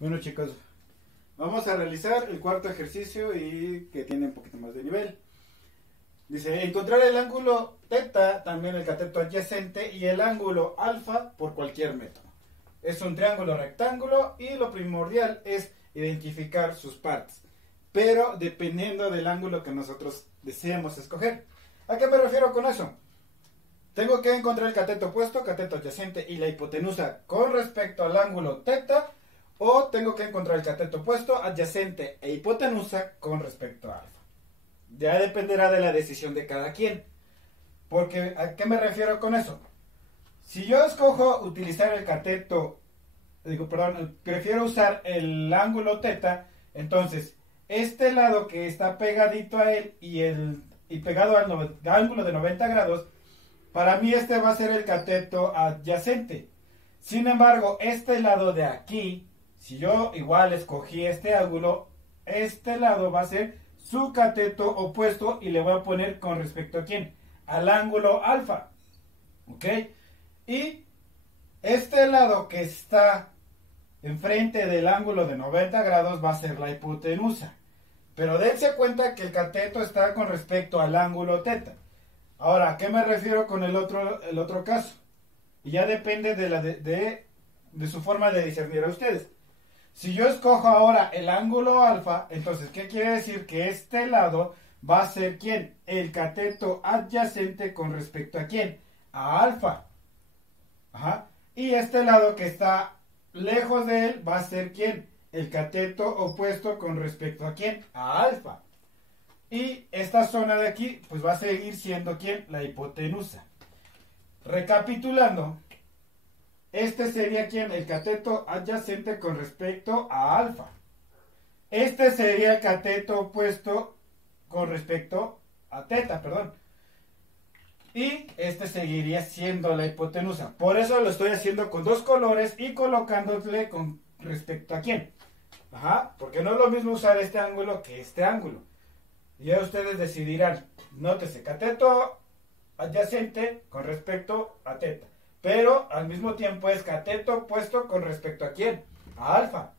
Bueno, chicos, vamos a realizar el cuarto ejercicio y que tiene un poquito más de nivel. Dice, encontrar el ángulo teta, también el cateto adyacente y el ángulo alfa por cualquier método. Es un triángulo rectángulo y lo primordial es identificar sus partes, pero dependiendo del ángulo que nosotros deseemos escoger. ¿A qué me refiero con eso? Tengo que encontrar el cateto opuesto, cateto adyacente y la hipotenusa con respecto al ángulo teta, o tengo que encontrar el cateto opuesto, adyacente e hipotenusa con respecto a alfa. Ya dependerá de la decisión de cada quien. Porque, ¿a qué me refiero con eso? Si yo escojo utilizar el cateto, prefiero usar el ángulo teta, entonces este lado que está pegadito a él y pegado al ángulo de 90 grados, para mí este va a ser el cateto adyacente. Sin embargo, este lado de aquí, si yo igual escogí este ángulo, este lado va a ser su cateto opuesto y le voy a poner con respecto a quién, al ángulo alfa. ¿Ok? Y este lado que está enfrente del ángulo de 90 grados va a ser la hipotenusa. Pero dense cuenta que el cateto está con respecto al ángulo teta. Ahora, ¿a qué me refiero con el otro caso? Y ya depende de su forma de discernir a ustedes. Si yo escojo ahora el ángulo alfa, entonces, ¿qué quiere decir? Que este lado va a ser ¿quién? El cateto adyacente con respecto a ¿quién? A alfa. Ajá. Y este lado que está lejos de él va a ser ¿quién? El cateto opuesto con respecto a ¿quién? A alfa. Y esta zona de aquí, pues va a seguir siendo ¿quién? La hipotenusa. Recapitulando, este sería ¿quién? El cateto adyacente con respecto a alfa. Este sería el cateto opuesto con respecto a teta, perdón. Y este seguiría siendo la hipotenusa. Por eso lo estoy haciendo con dos colores y colocándole con respecto a quién. Ajá, porque no es lo mismo usar este ángulo que este ángulo. Y ya ustedes decidirán. Nótese, cateto adyacente con respecto a teta. Pero al mismo tiempo es cateto opuesto con respecto a quién. A alfa.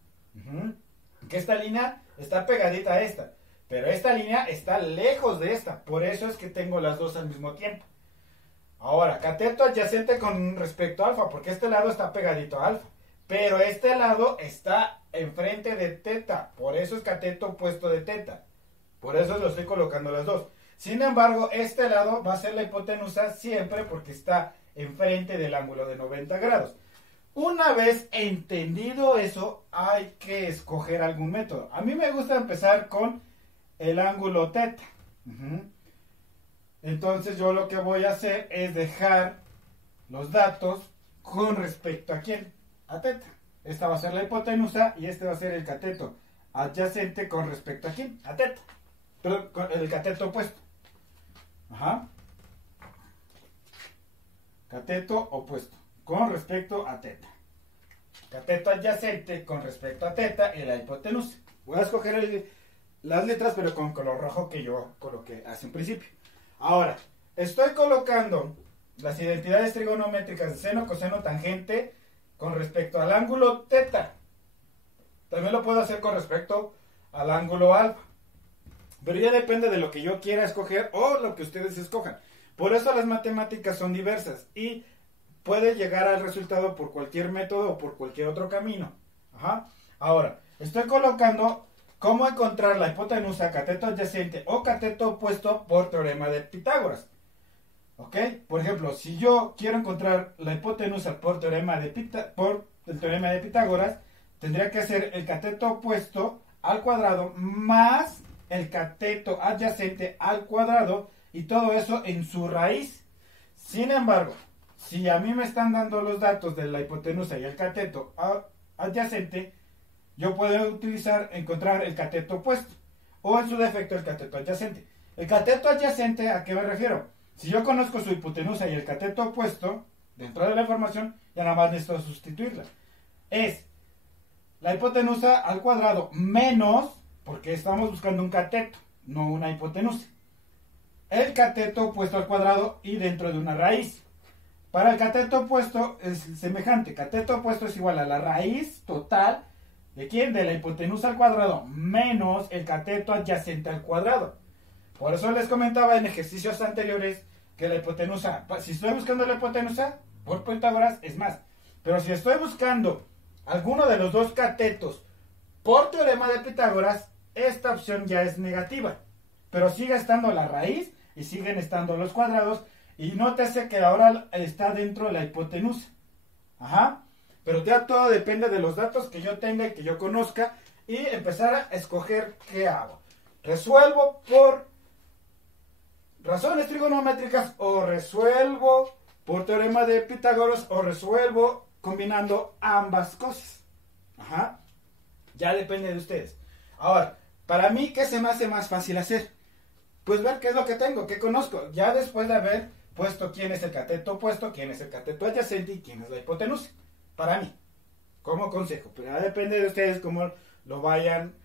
Que esta línea está pegadita a esta. Pero esta línea está lejos de esta. Por eso es que tengo las dos al mismo tiempo. Ahora, cateto adyacente con respecto a alfa. Porque este lado está pegadito a alfa. Pero este lado está enfrente de teta. Por eso es cateto opuesto de teta. Por eso lo estoy colocando las dos. Sin embargo, este lado va a ser la hipotenusa siempre porque está enfrente del ángulo de 90 grados. Una vez entendido eso, hay que escoger algún método. A mí me gusta empezar con el ángulo teta. Entonces yo lo que voy a hacer es dejar los datos con respecto a quién, a teta. Esta va a ser la hipotenusa y este va a ser el cateto adyacente con respecto a quién, a teta. Pero el cateto opuesto. Ajá. Cateto opuesto con respecto a teta. Cateto adyacente con respecto a teta y la hipotenusa. Voy a escoger las letras, pero con color rojo que yo coloqué hace un principio. Ahora, estoy colocando las identidades trigonométricas de seno, coseno, tangente con respecto al ángulo teta. También lo puedo hacer con respecto al ángulo alfa. Pero ya depende de lo que yo quiera escoger o lo que ustedes escojan. Por eso las matemáticas son diversas y puede llegar al resultado por cualquier método o por cualquier otro camino. Ajá. Ahora, estoy colocando cómo encontrar la hipotenusa, cateto adyacente o cateto opuesto por teorema de Pitágoras. ¿Ok? Por ejemplo, si yo quiero encontrar la hipotenusa por el teorema de Pitágoras, tendría que hacer el cateto opuesto al cuadrado más el cateto adyacente al cuadrado y todo eso en su raíz. Sin embargo, si a mí me están dando los datos de la hipotenusa y el cateto adyacente, yo puedo encontrar el cateto opuesto o en su defecto el cateto adyacente. El cateto adyacente, ¿a qué me refiero? Si yo conozco su hipotenusa y el cateto opuesto dentro de la información, ya nada más necesito sustituirla. Es la hipotenusa al cuadrado menos, porque estamos buscando un cateto, no una hipotenusa, el cateto opuesto al cuadrado y dentro de una raíz. Para el cateto opuesto es semejante. Cateto opuesto es igual a la raíz total ¿De quién? De la hipotenusa al cuadrado menos el cateto adyacente al cuadrado. Por eso les comentaba en ejercicios anteriores que la hipotenusa, si estoy buscando la hipotenusa por Pitágoras, es más. Pero si estoy buscando alguno de los dos catetos por teorema de Pitágoras, esta opción ya es negativa. Pero sigue estando la raíz y siguen estando los cuadrados. Y nótese que ahora está dentro de la hipotenusa. Ajá. Pero ya todo depende de los datos que yo tenga y que yo conozca. Y empezar a escoger qué hago. ¿Resuelvo por razones trigonométricas o resuelvo por teorema de Pitágoras o resuelvo combinando ambas cosas? Ajá. Ya depende de ustedes. Ahora, para mí, ¿qué se me hace más fácil hacer? Pues ver qué es lo que tengo, qué conozco. Ya después de haber puesto quién es el cateto opuesto, quién es el cateto adyacente y quién es la hipotenusa. Para mí, como consejo. Pero ya depende de ustedes cómo lo vayan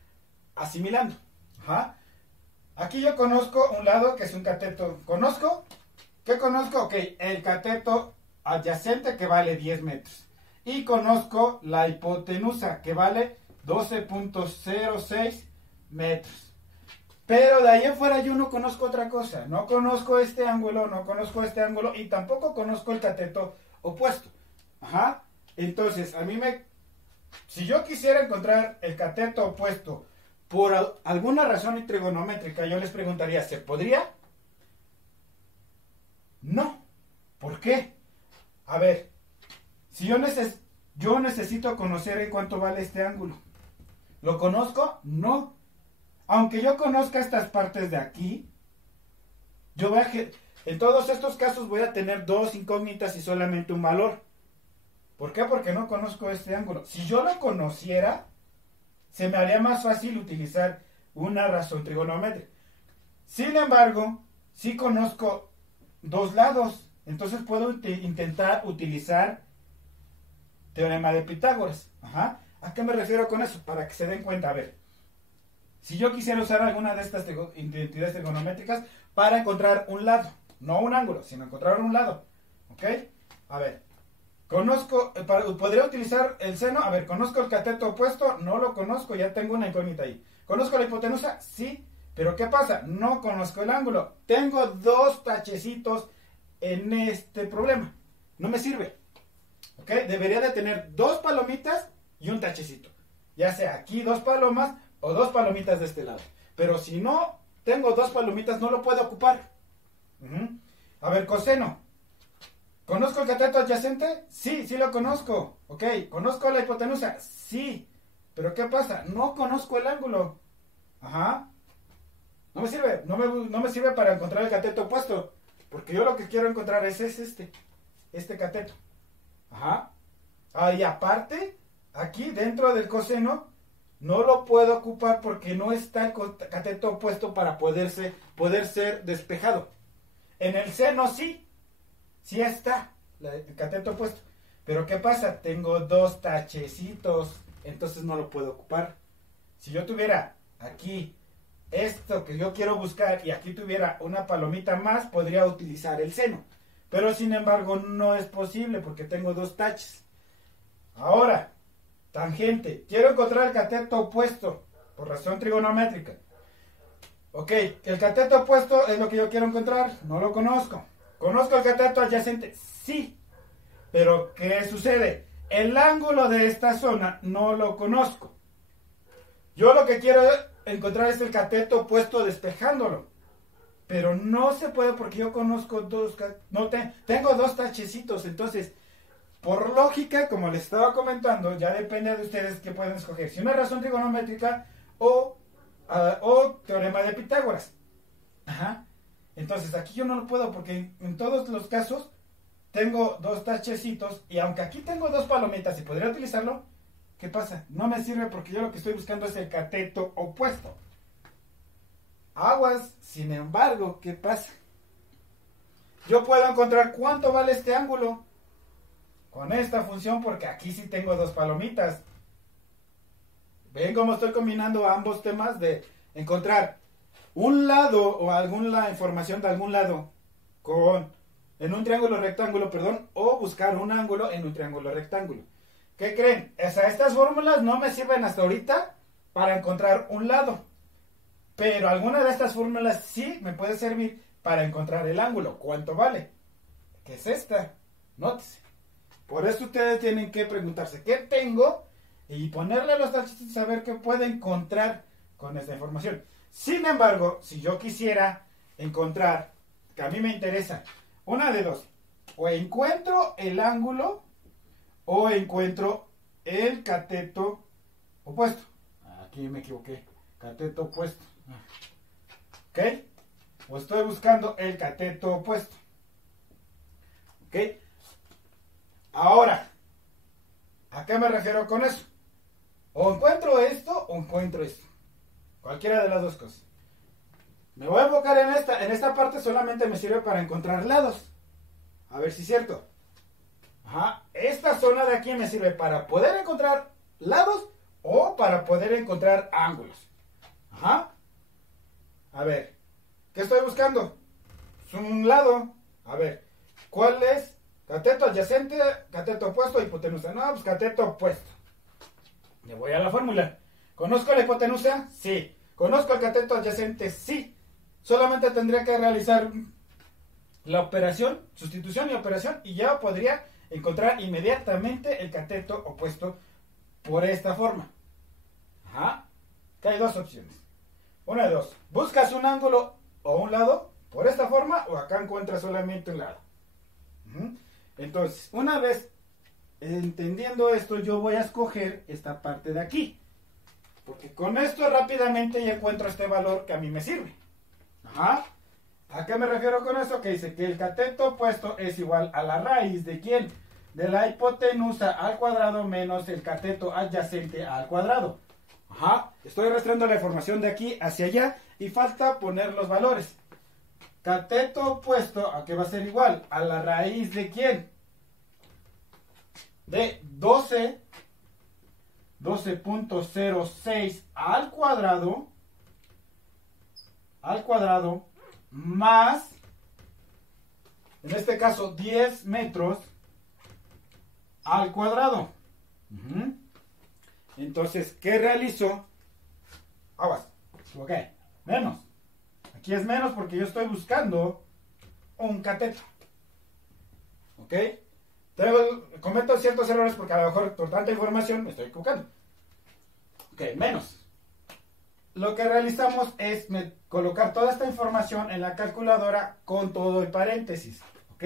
asimilando. Ajá. Aquí yo conozco un lado que es un cateto. ¿Conozco? ¿Qué conozco? Ok, el cateto adyacente que vale 10 metros. Y conozco la hipotenusa que vale 12.06 metros. Pero de ahí en fuera yo no conozco otra cosa. No conozco este ángulo, no conozco este ángulo y tampoco conozco el cateto opuesto. Ajá. Entonces, si yo quisiera encontrar el cateto opuesto por alguna razón trigonométrica, yo les preguntaría, ¿se podría? No. ¿Por qué? A ver, si yo necesito conocer en cuánto vale este ángulo. ¿Lo conozco? No. Aunque yo conozca estas partes de aquí, en todos estos casos voy a tener dos incógnitas y solamente un valor. ¿Por qué? Porque no conozco este ángulo. Si yo lo conociera, se me haría más fácil utilizar una razón trigonométrica. Sin embargo, sí conozco dos lados. Entonces puedo intentar utilizar teorema de Pitágoras. Ajá. ¿A qué me refiero con eso? Para que se den cuenta. A ver, si yo quisiera usar alguna de estas identidades trigonométricas para encontrar un lado, no un ángulo, sino encontrar un lado. ¿Ok? A ver, ¿podría utilizar el seno? A ver, ¿conozco el cateto opuesto? No lo conozco, ya tengo una incógnita ahí. ¿Conozco la hipotenusa? Sí, pero ¿qué pasa? No conozco el ángulo. Tengo dos tachecitos en este problema. No me sirve. ¿Ok? Debería de tener dos palomitas y un tachecito. Ya sea aquí dos palomas o dos palomitas de este lado. Pero si no tengo dos palomitas, no lo puedo ocupar. A ver, coseno. ¿Conozco el cateto adyacente? Sí, sí lo conozco. Ok, ¿conozco la hipotenusa? Sí. Pero ¿qué pasa? No conozco el ángulo. Ajá. No me sirve. No me sirve para encontrar el cateto opuesto. Porque yo lo que quiero encontrar es este cateto. Ajá. Y aparte, aquí dentro del coseno, no lo puedo ocupar porque no está el cateto opuesto para poder ser despejado. En el seno sí. Sí está el cateto opuesto. Pero ¿qué pasa? Tengo dos tachecitos. Entonces no lo puedo ocupar. Si yo tuviera aquí esto que yo quiero buscar y aquí tuviera una palomita más, podría utilizar el seno. Pero sin embargo no es posible porque tengo dos taches. Ahora, tangente. Quiero encontrar el cateto opuesto por razón trigonométrica. Ok, el cateto opuesto es lo que yo quiero encontrar. No lo conozco. ¿Conozco el cateto adyacente? Sí. Pero ¿qué sucede? El ángulo de esta zona no lo conozco. Yo lo que quiero encontrar es el cateto opuesto despejándolo. Pero no se puede porque yo conozco tengo dos tachecitos. Entonces, por lógica, como les estaba comentando, ya depende de ustedes qué pueden escoger. Si una razón trigonométrica o teorema de Pitágoras. Ajá. Entonces aquí yo no lo puedo porque en todos los casos tengo dos tachecitos y aunque aquí tengo dos palomitas y podría utilizarlo, ¿qué pasa? No me sirve porque yo lo que estoy buscando es el cateto opuesto. Aguas, sin embargo, ¿qué pasa? Yo puedo encontrar cuánto vale este ángulo con esta función porque aquí sí tengo dos palomitas. ¿Ven cómo estoy combinando ambos temas de encontrar un lado o alguna información de algún lado en un triángulo rectángulo, o buscar un ángulo en un triángulo rectángulo? ¿qué creen? O sea, estas fórmulas no me sirven hasta ahorita para encontrar un lado. Pero alguna de estas fórmulas sí me puede servir para encontrar el ángulo. ¿Cuánto vale? ¿Qué es esta? Nótese. Por eso ustedes tienen que preguntarse qué tengo y ponerle los tachitos y saber qué puedo encontrar con esta información. Sin embargo, si yo quisiera encontrar, que a mí me interesa, una de dos, o encuentro el ángulo o encuentro el cateto opuesto. Aquí me equivoqué. Cateto opuesto. ¿Ok? O estoy buscando el cateto opuesto. ¿Ok? Ahora, ¿a qué me refiero con eso? O encuentro esto o encuentro esto. Cualquiera de las dos cosas. Me voy a enfocar en esta. En esta parte solamente me sirve para encontrar lados. A ver si es cierto. Ajá. Esta zona de aquí me sirve para poder encontrar lados o para poder encontrar ángulos. Ajá. A ver. ¿Qué estoy buscando? Es un lado. A ver. ¿Cuál es? Cateto adyacente, cateto opuesto, hipotenusa. No, pues cateto opuesto. Me voy a la fórmula. ¿Conozco la hipotenusa? Sí. ¿Conozco el cateto adyacente? Sí. Solamente tendría que realizar la operación, sustitución y operación, y ya podría encontrar inmediatamente el cateto opuesto por esta forma. Ajá. Que hay dos opciones. Una de dos. Buscas un ángulo o un lado por esta forma, o acá encuentras solamente un lado. Entonces, una vez entendiendo esto, yo voy a escoger esta parte de aquí. Porque con esto rápidamente ya encuentro este valor que a mí me sirve. Ajá. ¿A qué me refiero con eso? Que dice que el cateto opuesto es igual a la raíz de ¿quién? De la hipotenusa al cuadrado menos el cateto adyacente al cuadrado. Ajá. Estoy arrastrando la información de aquí hacia allá y falta poner los valores. Cateto opuesto, ¿a qué va a ser igual? A la raíz de ¿quién? De 12.06 al cuadrado más, en este caso 10 metros al cuadrado. Entonces, ¿qué realizo? Aguas, ok, menos. Aquí es menos porque yo estoy buscando un cateto. ¿Ok? Cometo ciertos errores porque a lo mejor por tanta información me estoy equivocando. Ok, menos. Lo que realizamos es colocar toda esta información en la calculadora con todo el paréntesis. ¿Ok?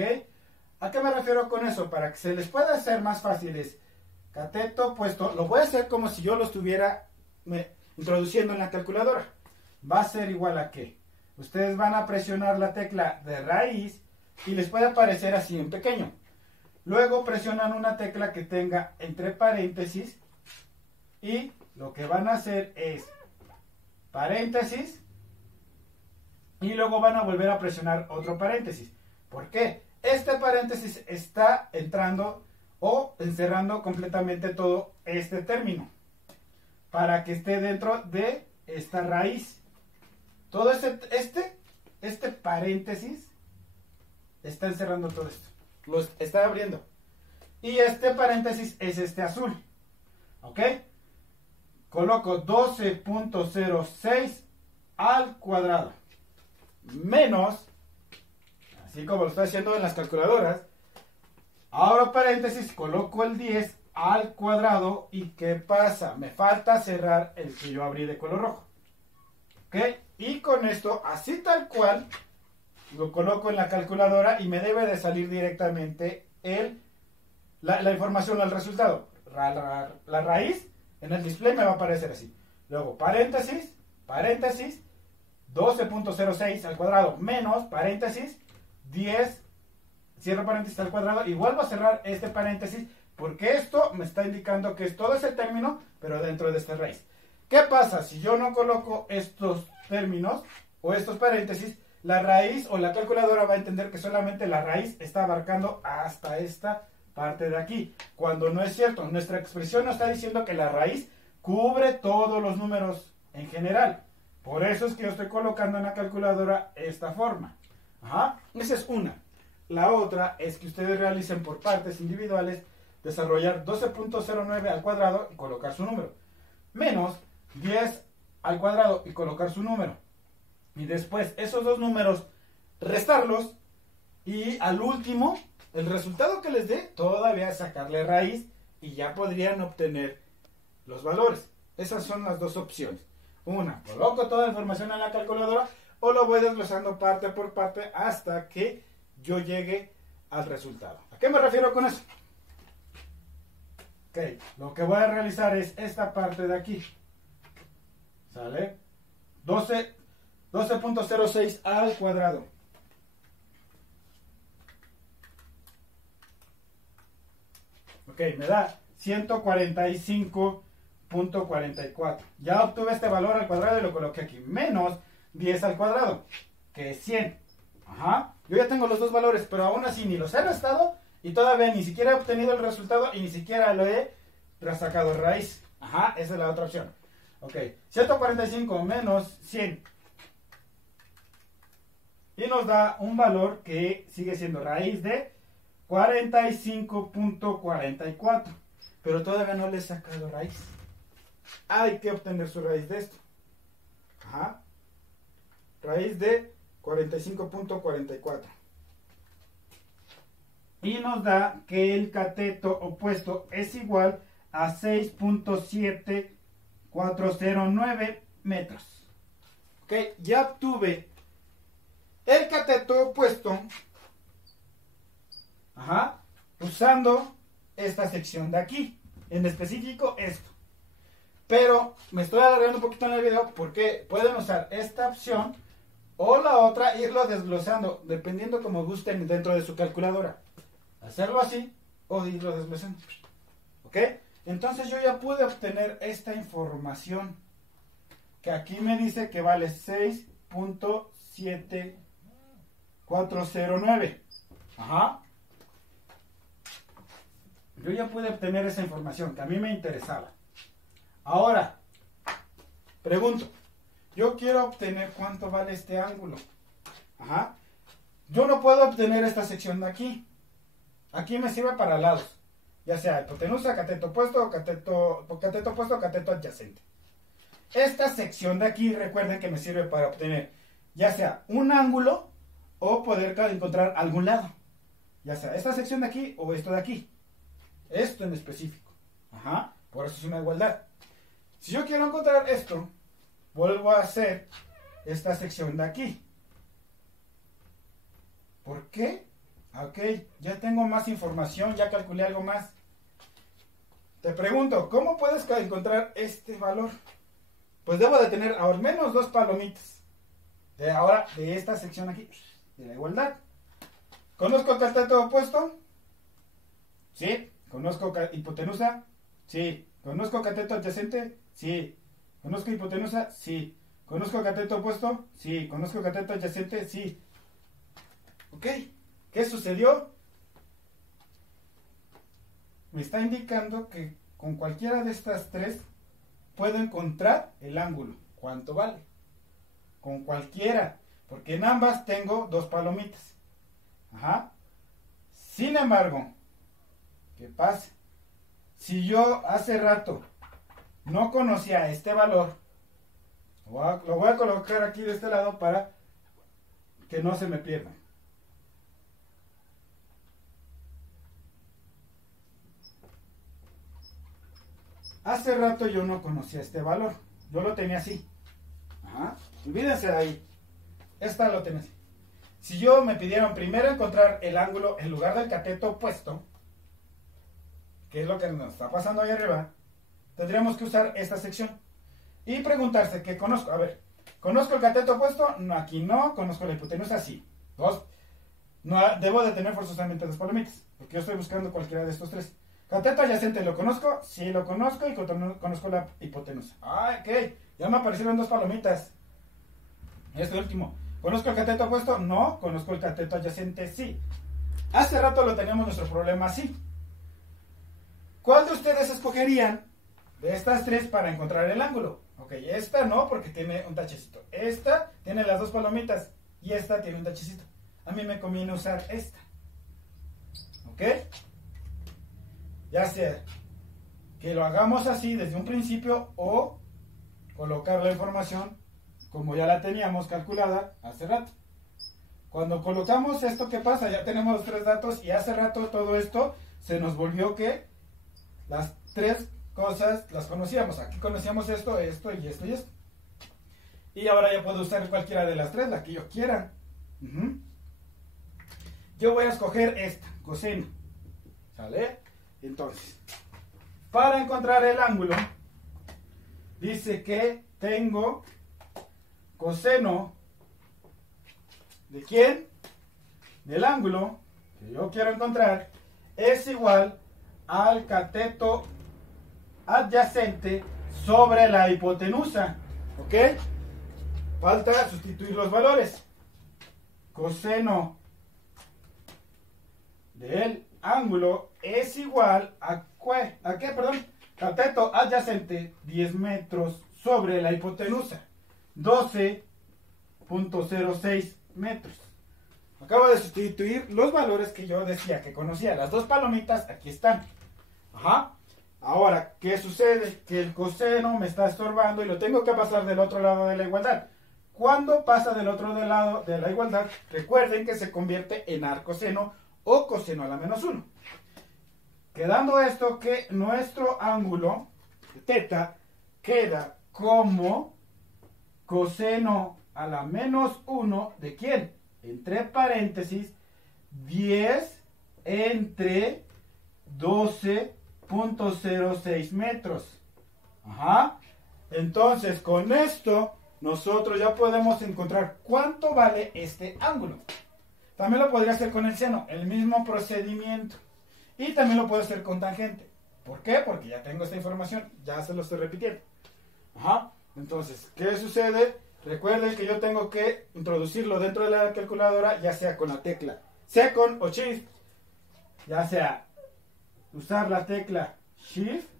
¿A qué me refiero con eso? Para que se les pueda hacer más fácil es cateto opuesto. Lo voy a hacer como si yo lo estuviera introduciendo en la calculadora. Va a ser igual a ¿qué? Ustedes van a presionar la tecla de raíz y les puede aparecer así en pequeño. Luego presionan una tecla que tenga entre paréntesis y lo que van a hacer es paréntesis y luego van a volver a presionar otro paréntesis. ¿Por qué? Este paréntesis está entrando o encerrando completamente todo este término para que esté dentro de esta raíz. Todo este paréntesis está encerrando todo esto. Lo está abriendo. Y este paréntesis es este azul. ¿Ok? Coloco 12.06 al cuadrado. Menos, así como lo estoy haciendo en las calculadoras. Ahora paréntesis, coloco el 10 al cuadrado. ¿Y qué pasa? Me falta cerrar el que yo abrí de color rojo. ¿Ok? Y con esto, así tal cual, lo coloco en la calculadora y me debe de salir directamente la información al resultado. La raíz en el display me va a aparecer así. Luego, paréntesis, 12.06 al cuadrado menos, paréntesis, 10, cierro paréntesis al cuadrado y vuelvo a cerrar este paréntesis porque esto me está indicando que es todo ese término, pero dentro de esta raíz. ¿Qué pasa si yo no coloco estos términos o estos paréntesis? La raíz o la calculadora va a entender que solamente la raíz está abarcando hasta esta parte de aquí, cuando no es cierto. Nuestra expresión nos está diciendo que la raíz cubre todos los números en general. Por eso es que yo estoy colocando en la calculadora esta forma. Ajá. Esa es una. La otra es que ustedes realicen por partes individuales desarrollar 12.09 al cuadrado y colocar su número. Menos 10 al cuadrado y colocar su número. Y después esos dos números restarlos y al último el resultado que les dé todavía sacarle raíz y ya podrían obtener los valores. Esas son las dos opciones. Una, coloco toda la información en la calculadora o lo voy desglosando parte por parte hasta que yo llegue al resultado. ¿A qué me refiero con eso? Ok, lo que voy a realizar es esta parte de aquí. ¿Sale? 12.06 al cuadrado. Ok, me da 145.44. Ya obtuve este valor al cuadrado y lo coloqué aquí. Menos 10 al cuadrado, que es 100. Ajá. Yo ya tengo los dos valores, pero aún así ni los he restado y todavía ni siquiera he obtenido el resultado y ni siquiera lo he sacado raíz. Ajá, esa es la otra opción. Ok, 145 menos 100. Y nos da un valor que sigue siendo raíz de 45.44. Pero todavía no le he sacado raíz. Hay que obtener su raíz de esto. Ajá. Raíz de 45.44. Y nos da que el cateto opuesto es igual a 6.7409 metros. Ok, ya obtuve el cateto opuesto. Ajá. Usando esta sección de aquí. En específico esto. Pero me estoy alargando un poquito en el video porque pueden usar esta opción o la otra, irlo desglosando, dependiendo como gusten dentro de su calculadora. Hacerlo así o irlo desglosando. ¿Ok? Entonces yo ya pude obtener esta información. Que aquí me dice que vale 6.7409. Ajá. Yo ya pude obtener esa información que a mí me interesaba. Ahora, pregunto. Yo quiero obtener cuánto vale este ángulo. Ajá. Yo no puedo obtener esta sección de aquí. Aquí me sirve para lados. Ya sea hipotenusa, cateto opuesto, cateto opuesto, cateto adyacente. Esta sección de aquí, recuerden que me sirve para obtener ya sea un ángulo o poder encontrar algún lado. Ya sea esta sección de aquí o esto de aquí. Esto en específico. Ajá. Por eso es una igualdad. Si yo quiero encontrar esto, vuelvo a hacer esta sección de aquí. ¿Por qué? Ok, ya tengo más información, ya calculé algo más. Te pregunto, ¿cómo puedes encontrar este valor? Pues debo de tener al menos dos palomitas. De esta sección aquí, de la igualdad. ¿Conozco el cateto opuesto? Sí. ¿Conozco hipotenusa? Sí. ¿Conozco cateto adyacente? Sí. ¿Conozco hipotenusa? Sí. ¿Conozco cateto opuesto? Sí. ¿Conozco cateto adyacente? Sí. Ok. ¿Qué sucedió? Me está indicando que con cualquiera de estas tres puedo encontrar el ángulo. ¿Cuánto vale? Con cualquiera. Porque en ambas tengo dos palomitas. Ajá. Sin embargo, ¿qué pasa? Si yo hace rato no conocía este valor, lo voy a colocar aquí de este lado para que no se me pierda. Hace rato yo no conocía este valor. Yo lo tenía así. Ajá. Olvídense de ahí. Esta lo tenía así. Si yo me pidieron primero encontrar el ángulo en lugar del cateto opuesto, que es lo que nos está pasando ahí arriba, tendríamos que usar esta sección. Y preguntarse ¿qué conozco? A ver, ¿conozco el cateto opuesto? No, aquí no. ¿Conozco la hipotenusa? Sí. Dos. No, debo de tener forzosamente dos palomitas, porque yo estoy buscando cualquiera de estos tres. ¿Cateto adyacente lo conozco? Sí, lo conozco y conozco la hipotenusa. Ah, ok. Ya me aparecieron dos palomitas. Este último. ¿Conozco el cateto opuesto? No. ¿Conozco el cateto adyacente? Sí. Hace rato lo teníamos nuestro problema así. ¿Cuál de ustedes escogerían de estas tres para encontrar el ángulo? Ok, esta no porque tiene un tachecito. Esta tiene las dos palomitas y esta tiene un tachecito. A mí me conviene usar esta. ¿Ok? Ya sea que lo hagamos así desde un principio o colocar la información como ya la teníamos calculada hace rato. Cuando colocamos esto, ¿qué pasa? Ya tenemos los tres datos y hace rato todo esto se nos volvió que las tres cosas las conocíamos. Aquí conocíamos esto, esto y esto y esto. Y ahora ya puedo usar cualquiera de las tres, la que yo quiera. Yo voy a escoger esta, coseno. ¿Sale? Entonces, para encontrar el ángulo, dice que tengo coseno ¿de quién? Del ángulo que yo quiero encontrar es igual al cateto adyacente sobre la hipotenusa. ¿Ok? Falta sustituir los valores. Coseno del ángulo es igual a ¿qué? Perdón. Cateto adyacente 10 metros sobre la hipotenusa 12.06 metros. Acabo de sustituir los valores que yo decía que conocía. Las dos palomitas aquí están. Ajá. Ahora, ¿qué sucede? Que el coseno me está estorbando y lo tengo que pasar del otro lado de la igualdad. Cuando pasa del otro lado de la igualdad, recuerden que se convierte en arcoseno o coseno a la menos 1. Quedando esto que nuestro ángulo teta queda como coseno a la menos 1 ¿de quién? Entre paréntesis 10 entre 12.06 metros. Ajá. Entonces con esto nosotros ya podemos encontrar cuánto vale este ángulo. También lo podría hacer con el seno, el mismo procedimiento. Y también lo puedo hacer con tangente. ¿Por qué? Porque ya tengo esta información, ya se lo estoy repitiendo. Ajá. Entonces, ¿qué sucede? Recuerden que yo tengo que introducirlo dentro de la calculadora, ya sea con la tecla Second o Shift, ya sea usar la tecla Shift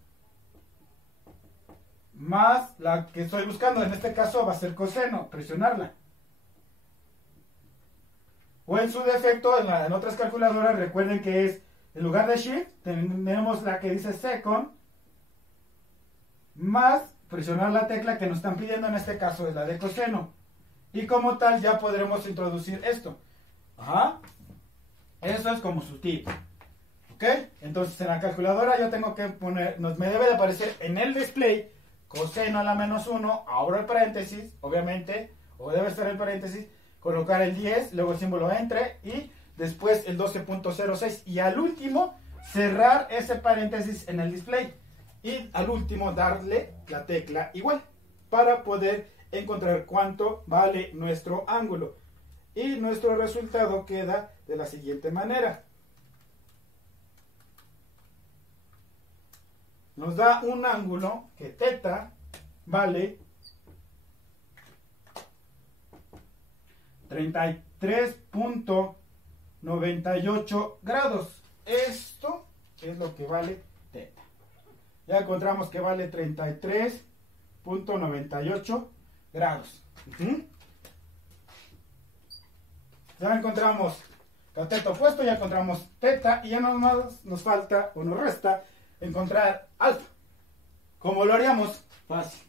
más la que estoy buscando, en este caso va a ser coseno, presionarla. O en su defecto, en otras calculadoras, recuerden que es, en lugar de Shift, tenemos la que dice Second, más presionar la tecla que nos están pidiendo, en este caso es la de coseno. Y como tal ya podremos introducir esto. Ajá. Eso es como su tip. ¿Ok? Entonces en la calculadora yo tengo que poner, me debe de aparecer en el display coseno a la menos 1, abro el paréntesis, obviamente, o debe estar el paréntesis, colocar el 10, luego el símbolo entre y después el 12.06 y al último cerrar ese paréntesis en el display. Y al último darle la tecla igual para poder encontrar cuánto vale nuestro ángulo. Y nuestro resultado queda de la siguiente manera. Nos da un ángulo que teta vale 33.98 grados. Esto es lo que vale teta. Ya encontramos que vale 33.98 grados. Ya encontramos cateto opuesto, ya encontramos teta y ya nos falta o nos resta encontrar alfa. ¿Cómo lo haríamos? Fácil.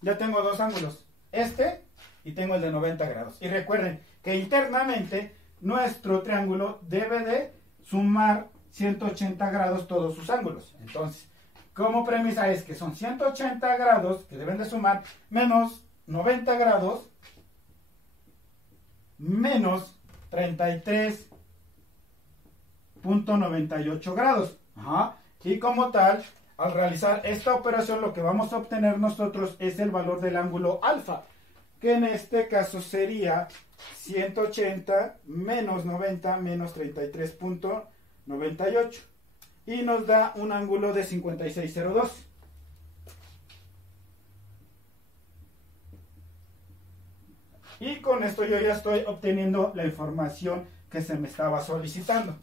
Ya tengo dos ángulos, este y tengo el de 90 grados. Y recuerden que internamente nuestro triángulo debe de sumar 180 grados todos sus ángulos. Entonces, como premisa es que son 180 grados que deben de sumar menos 90 grados menos 33.98 grados. Ajá. Y como tal, al realizar esta operación lo que vamos a obtener nosotros es el valor del ángulo alfa, que en este caso sería 180 menos 90 menos 33.98 y nos da un ángulo de 56.02. Y con esto yo ya estoy obteniendo la información que se me estaba solicitando.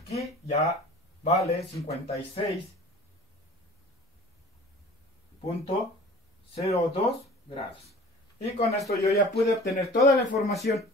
Aquí ya vale 56.02 grados. Y con esto yo ya pude obtener toda la información.